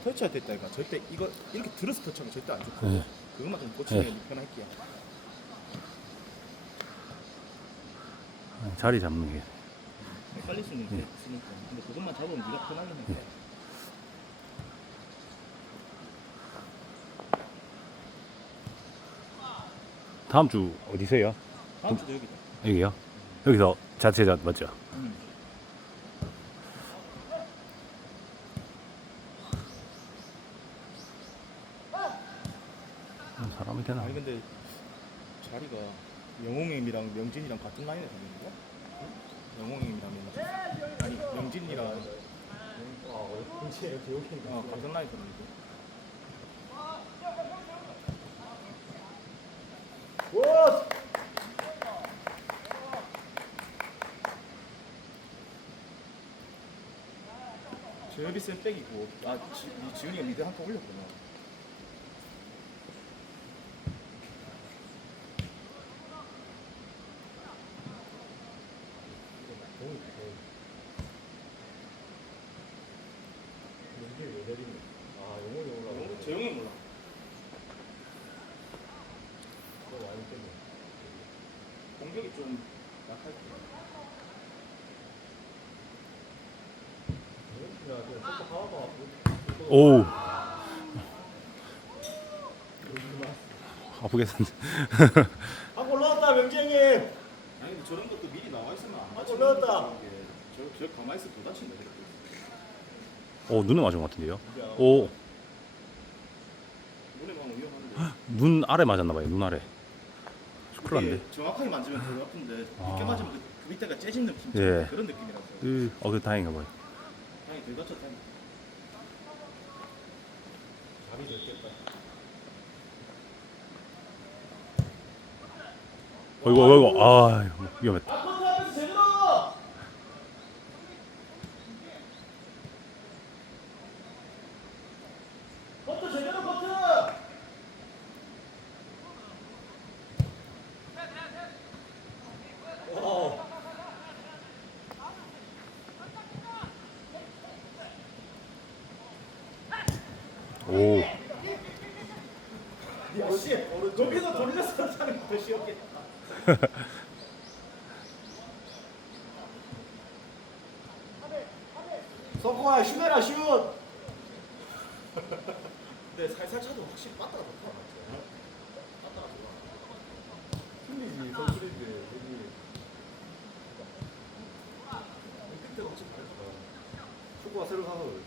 왼손 터치할 때 있다니까 절대 이거 이렇게 들어서 터치하면 절대 안 좋고 네. 그것만 좀 고치는 네. 게 편할게요. 자리 잡는 게. 헷갈릴 수 있는 게 있으니까. 근데 그것만 잡으면 네가 편하게 해. 네. 다음 주 어디세요? 다음 주도 여기다. 여기요? 여기서 자체자 맞죠? 음. 음, 사람이 되나? 아니 근데 자리가 영웅님이랑 명진이랑 같은 라인에 가는 거야? 영웅님이랑 명진. 아니 명진이랑 어, 같은 라인 가는 거. 제협이 센 백이고 아 지, 이 지훈이가 미드 한칸 올렸구나. 영웅? 재영이 몰라. 공격이 좀 약할 때. 오. 아프겠는데. 한골 넣었다 명재님 아니 근데 저런 것도 미리 나와 있으면 안 아, 맞추는 올라왔다. 게 저, 저 가만히 있으면 더 다친다. 오 눈에 맞은 것 같은데요? 오. 눈에 가면 위험한데. 눈 아래 맞았나 봐요. 눈 아래. 큰일 났네. 이게 정확하게 만지면 더 아픈데 아. 깊게 맞으면 그, 그 밑에가 째진 느낌 예. 그런 느낌이라서 으, 어, 그 다행인가 봐요. 다행히 덜 다쳤다 자리 됐겠다 어이구, 어이구, 아, 위험했다. 커트 하면서 제대로 커트 제대로 커트 오. 오. 역시 거기서 돌려서 하는 더 쉬웠겠다. 성공아 슛해라 슛 근데 살살 차도 확실히 빠따가 좋다? 빠따가 좋아. 틀리지 선수인데 여기. 그때가 확실히 다르다. 축구가 새로 사서 그래.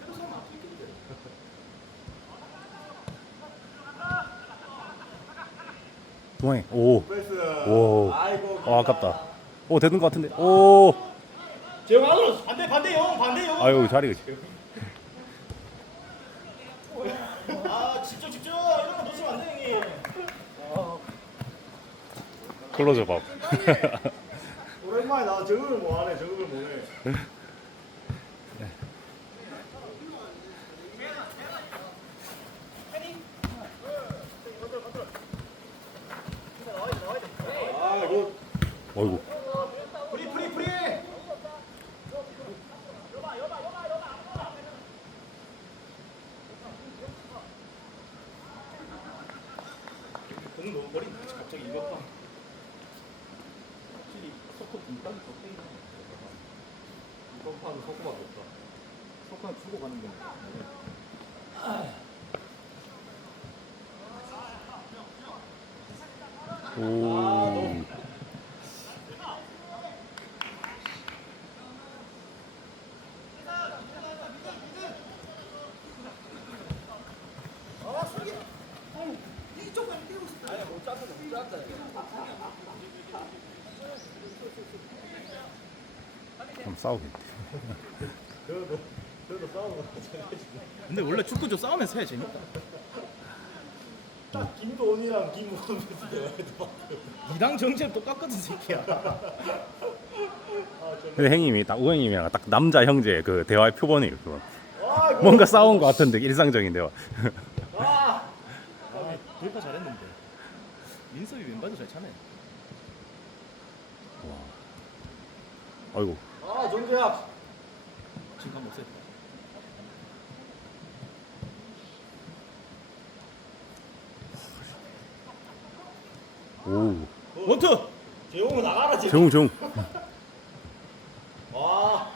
새로 사면 안 되겠는데 중앙에. 오. 오. 어, 아깝다. 오, 되는 것 같은데. 오. 재영 안으로 반대 반대 영 반대 영 아유, 자리가. 아 집중 집중 이런 거 놓치면 안 돼 형님 클로저 밥. 오랜만에 나 적응을 못 하네 적응을 못 해 아 이거 어이구. 프리 프리 프리 공을 너무 버린다 갑자기 이거 봐 확실히 서커 분당이 더 세이네 이번 판은 석구밖에 없다 석커는 주고 가는 건데 오. 좀 마찬가지지 근데 원래 축구 좀 싸우면서 해야 재밌다 딱 김도원이랑 김우범 대화해도 이당 정책 똑같거든 새끼야 근데 형님이 딱 우영님이랑 딱 남자 형제 그 대화의 표본이에요. 그건. 아 뭔가 싸운 것 같은데 일상적인 대화. 아아 돌파 잘했는데 민섭이 왼발도 잘 차네 아이고. 아, 정재야. 지금 가면 없어요. 오. 원투. 재홍은 나가라 지금. 재홍 재홍. 와.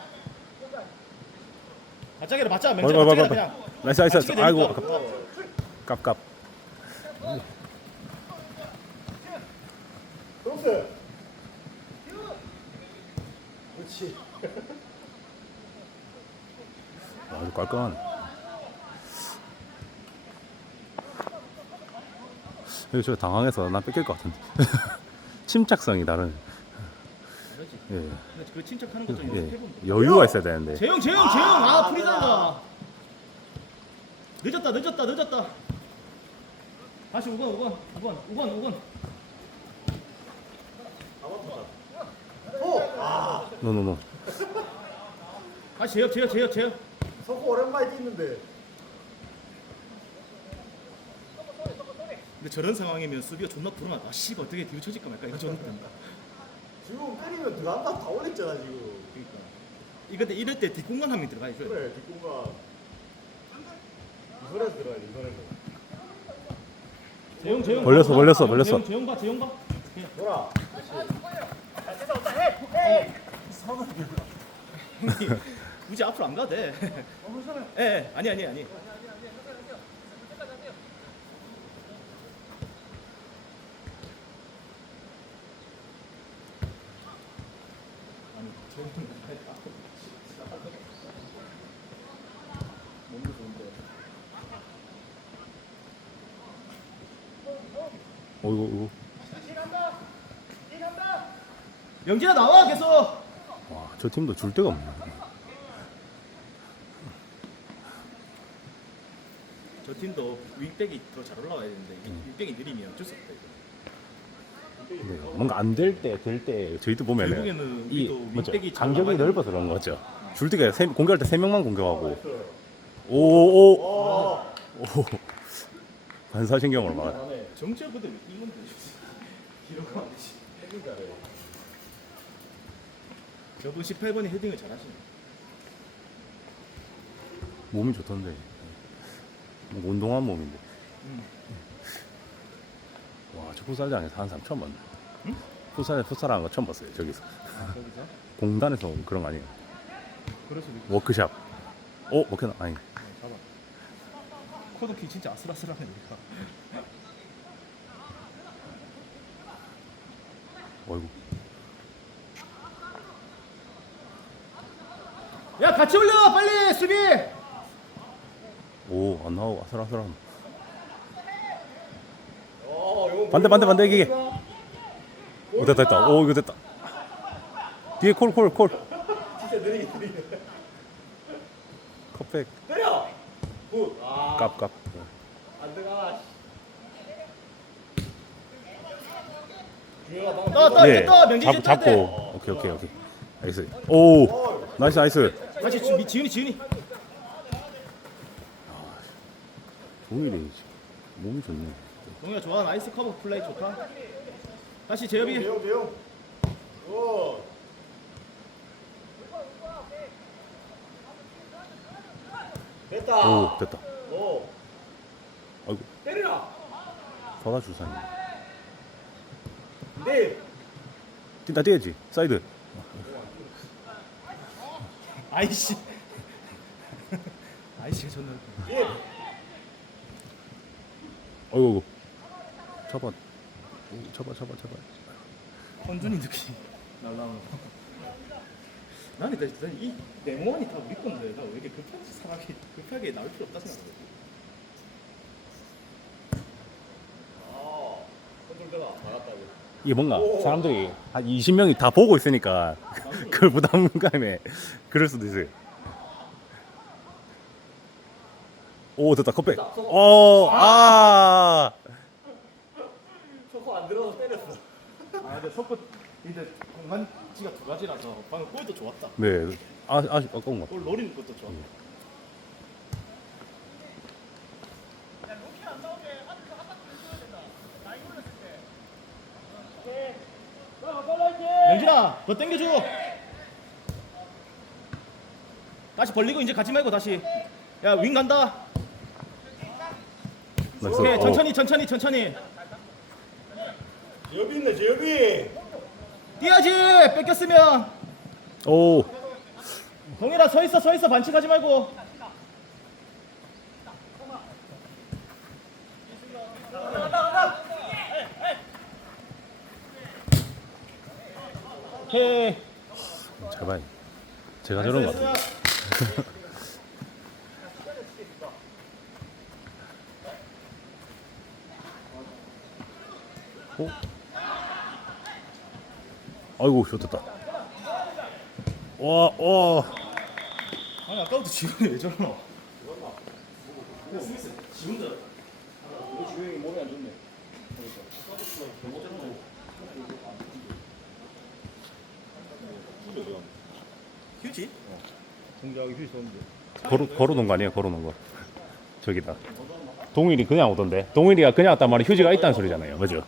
맞짝이라 맞자. 맞자. 맞자. 나이스 나이스. 나이스. 아이고. 깝깝. 저 당황해서 나 뺏길 것 같은데. 침착성이 다른. 그렇지. 예. 그 침착하는 것좀 예. 연습해보면 돼. 여유가 있어야 되는데. 재영 재영 재영! 아 프리다이다 늦었다 늦었다 늦었다. 다시 5번 5번 5번 5번 5번 오. 아. 노노노. 다시 재엽 재엽 재엽 재엽 석호 오랜만에 뛰는데. 근데 저런 상황이면 수비가 존나 불안하다 아 씨발 어떻게 뒤로 쳐질까 말까 이거 존나 된다 지금 때리면 들어간다 다 올렸잖아 지금. 그러니까 이 근데 이럴 때 뒷공간 한명 들어가야죠 그래 뒷공간. 이선에서 들어가야 돼 이선에서. 재영 재영 벌렸어, 봐, 벌렸어, 벌렸어. 재영 재영 봐 재영 봐 예. 돌아. 굳이 앞으로 안 가도 돼 예, 예 아니 아니 아니 아니 재영 몸도 좋은데 어 이구 어이구. 영진아 나와 계속. 와 저 팀도 줄 데가 없네. 저 팀도 윙백이 더 잘 올라가야 되는데 윙백이 느리면 어쩔 수 없다 이거. 네, 뭔가 안 될 때 될 때 저희도 보면은 결국에는 이 우리도 뭐죠? 윙백이 잘 간격이 나가야 넓어서 그런 거죠. 줄 때가 세, 공격할 때 세 명만 공격하고. 나이스. 오오 어. 오. 반사신경으로 막아 잘하네. 정치가 근데 왜 가면 안 되지 헤딩 잘해. 저분 18번이 헤딩을 잘하시네. 몸이 좋던데. 뭐 운동한 몸인데. 음. 와 저 풋살장에서 하는 사람 처음 봤네. 응? 풋살에 풋살하는 거 처음 봤어요 저기서. 아, 거기서? 공단에서 온 그런 거 아니에요? 그럴 수도 있고 워크샵. 어 먹혔나 아니. 어, 잡아. 코드키 진짜 아슬아슬하네 우리가 어이구 야 같이 올려 빨리 수비 오안 나오고 아슬아슬한 어, 반대, 반대, 반대, 이게. 오 됐다 됐다 오 이거 됐다 뒤에 콜 콜 콜 진짜 느리게 느리게. 컵백 때려. 굿. 아. 깝깝 안 들어가. 주영아 방금 떠, 떠. 예 됐다, 명진이 잡, 잡고. 오케이 오케이 오케이. 나이스 오 어, 나이스 나이스. 다시 지, 지훈이 지훈이. 동일이 몸이 좋네. 동이가 좋아. 나이스 커버 플레이 좋다. 다시 재엽이. 됐다. 오 됐다. 오. 아이고. 때리라. 더다 주사님 네. 뛴다 뛰어야지 사이드. 아이씨. 아이씨 존나 예. 어이구 잡아. 오, 잡아 잡아 잡아. 헌준이 느낌. 날라오는 거. 나는 나- 나이 네모안이 다 우리 건데 나 왜 이렇게 급하게 사람이 급하게 나올 필요 없다 생각하거든 아. 컨트롤되나? 나갔다고. 이게 뭔가 오. 사람들이 한 20명이 다 보고 있으니까 그 부담감에 그럴 수도 있어요 오 됐다 컵백 어아 초코 안 들어서 때렸어. 아 근데 석고 근데 공간지가 두 가지라서 방금 골도 좋았다 네. 아, 아, 아까운 것 같아. 골 노리는 것도 좋았다 명진아 더 땡겨줘. 다시 벌리고 이제 가지 말고 다시. 야 윙 간다. 나이스. 오케이 어. 천천히 천천히 천천히. 제협이 있네 제협이 뛰어야지 뺏겼으면. 오. 동일아 서 있어 서 있어. 반칙하지 말고 오케이 제발 제가 저런 거 같아 어? 아이고 좋됐다 와 와 아니 아까부터 지훈이 왜 저러나 지훈이 몸이 안 좋네 휴지? 동작이 휴지 썼는데. 걸어 걸어놓은 거 아니에요? 걸어놓은 거. 저기다. 동일이 그냥 오던데. 동일이가 그냥 왔단 말은 휴지가 있다는 소리잖아요. 맞죠?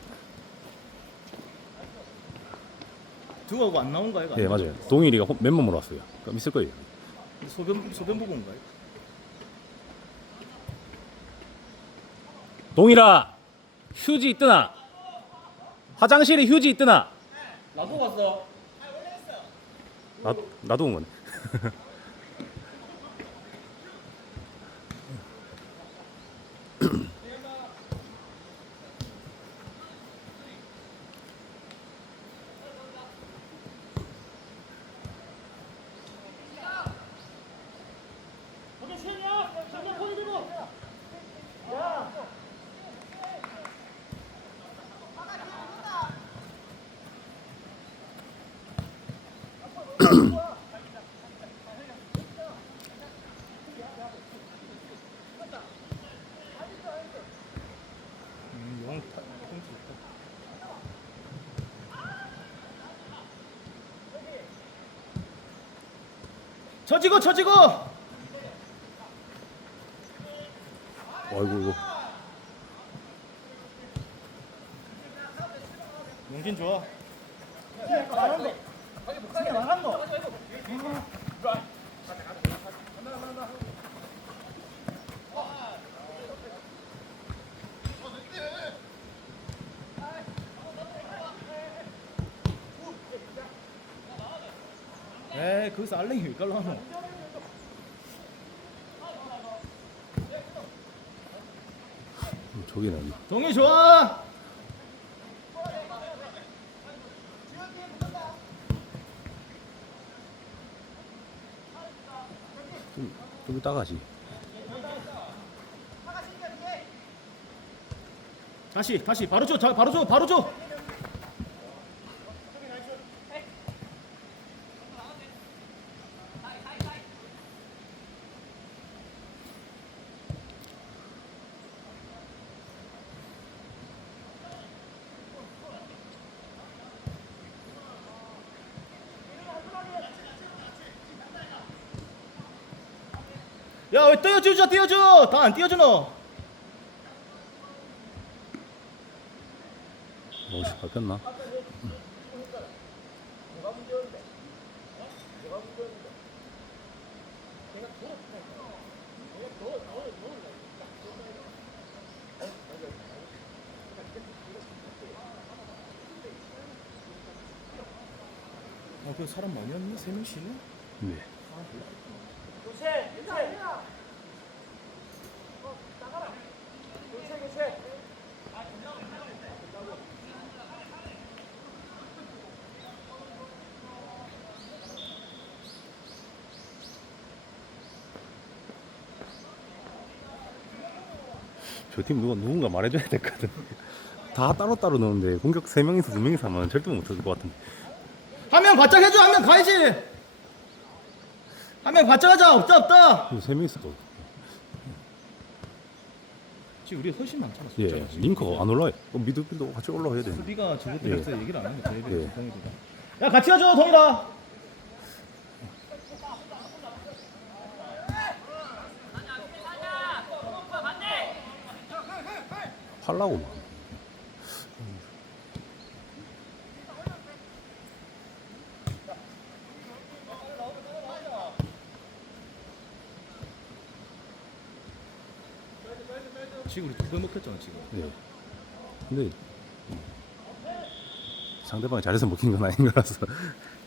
두하고 안 나온 거야 이거? 예 맞아요. 동일이가 호- 맨몸으로 왔어요. 그럼 있을 거예요. 소변 소변 보고 온 거야? 동일아! 휴지 있더나? 화장실에 휴지 있더나? 나도 봤어 나, 나도 온 거네 처지고 처지고! 아이고 이거. 용진 좋아 알랭이 왜 깔라노 저기는 동이 좋아. 좀, 좀 따가지. 다시 다시. 바로 줘 자, 바로 줘 바로 줘 야, 왜 띄워주자, 띄워줘! 다안 너! 어씨 밟혔나? 아, 그 사람 많이 왔네? 세? 네 저 팀 누가 누군가 말해줘야 될 것 같은데 다 따로따로 넣는데 공격 3명이서 2명이서 하면 절대 못할 것 같은데 한 명 바짝 해줘, 한 명 가야지! 한 명 바짝 하자! 없다, 없다! 3명이서 또 지금 우리가 훨씬 많잖아, 예, 숫자가 지금. 링크가 안 올라요 어, 미드필도 같이 올라와야 되는데 수비가 저것도 예. 얘기를 안 하는 거야, 저희들이 예. 동이들가. 야, 같이 하죠, 동이라! 하려고 막. 지금 우리 두번 먹혔잖아, 지금. 네. 근데 상대방이 잘해서 먹힌 건 아닌 거라서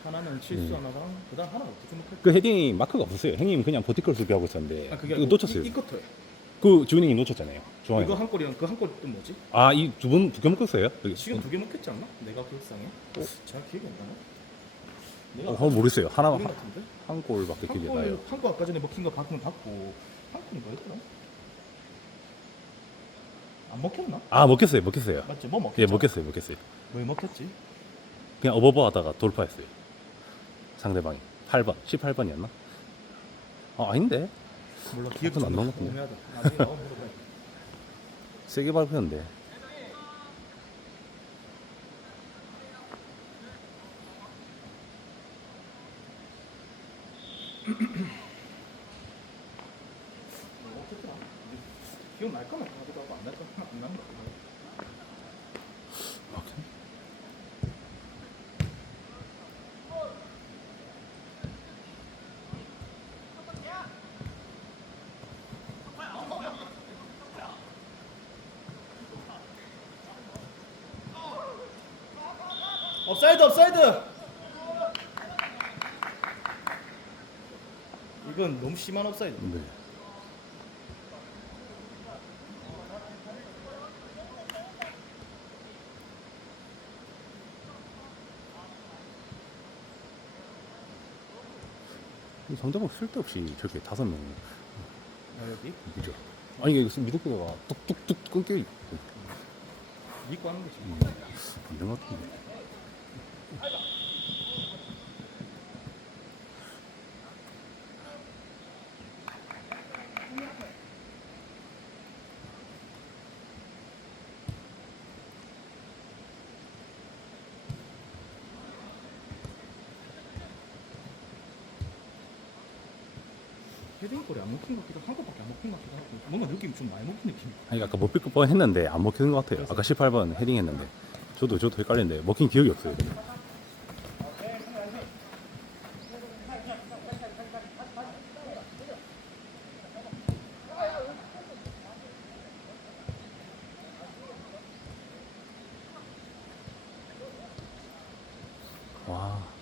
하나는 실수 하나랑 그다음 하나 어떻게 먹을까? 그 헤딩이 마크가 없었어요 형님 그냥 버티컬 수비하고 있었는데 아 그게 아니고 놓쳤어요 이, 이 커터요. 그 주인이 놓쳤잖아요 중앙에 이거 한 골이랑 그 한 골 또 뭐지? 아 이 두 분 두개 먹었어요? 여기. 지금 두 개 먹혔지 않나? 내가 기억상에. 잘 기억이 안 나나? 내가 어, 그건 모르겠어요 하나 우린 같은데? 한 골밖에 기억이 안 나요 한골 아까 전에 먹힌 거 받으면 받고 한 골이 뭐였더라? 안 먹혔나? 아 먹혔어요 먹혔어요 맞지? 뭐 먹혔지? 예 먹혔어요 먹혔어요 뭐 먹혔지? 그냥 어버버 하다가 돌파했어요 상대방이 8번 18번이었나? 아 아닌데 몰라 기억 그건 안 나온 것 같은데. 물어봐. 세게 밟혔는데 뭐 먹혔더라. 기억날 거나 하기도 하고 안날 거나 안 나는 거 같아. 업사이드 업사이드. 이건 너무 심한 업사이드. 네. 이 상대방 쓸데없이 저렇게 다섯 명. 아 여기? 그죠? 아니 이게 미드크가 뚝뚝뚝 끊겨 있고 믿고 하는 거지. 이런 것 같은데 헤딩골이 안 먹힌 것 같기도 하고 한 골밖에 안 먹힌 것 같기도 하고 뭔가 느낌이 좀 많이 먹힌 느낌 아니 아까 못 삐끗 뻔 했는데 안 먹히는 것 같아요. 아까 18번 헤딩 했는데. 저도 저도 헷갈리는데 먹힌 기억이 없어요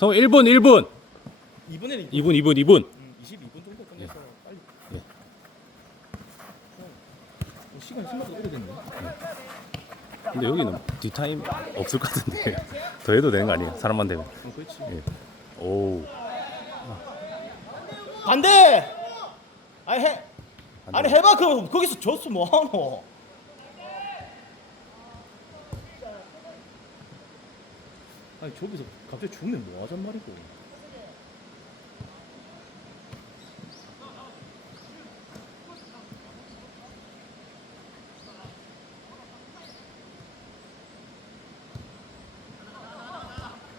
성우 1분, 1분! 2분에는 2분, 2분, 2분. 22분 정도 끝내서 빨리 예. 어, 시간이 생각보다 오래됐네 근데 여기는 뒷타임 없을 것 같은데. 더 해도 되는 거 아니에요? 사람만 되면. 어 그렇지 예. 오. 반대! 아니 해안 아니. 해봐 그 거기서 줬어 뭐하노 아니 저기서 갑자기 주면 뭐하잔 말이고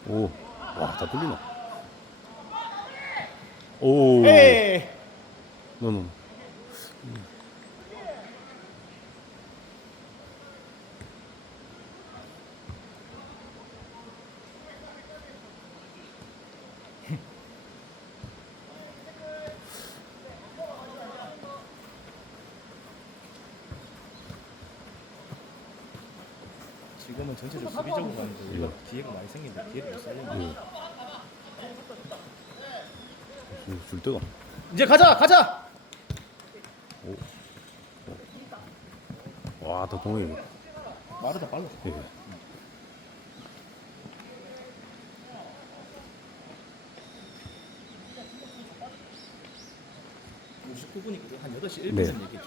오. 와, 다 뚫리네. 오. 에이 너는. 지금은 전체적으로 수비적으로 가는데 우리가 기회가 많이 생기는데 기회를 못 살리네 예. 줄- 줄 데가. 이제 가자 가자 와, 더 동이. 빠르다 빨라 예. 59분이거든 한 8시 1분은 네. 얘기해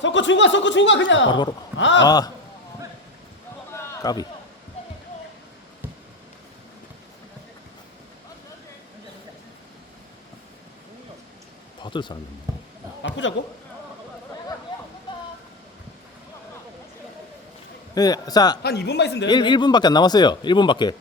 섞어 주고 와, 섞어 주고 와, 그냥. 바로 바로. 아. 아. 까비. 받을 사람이 없네. 바꾸자고? 네, 자, 한 2분만 있으면 돼. 1, 1분밖에 안 남았어요. 1분밖에.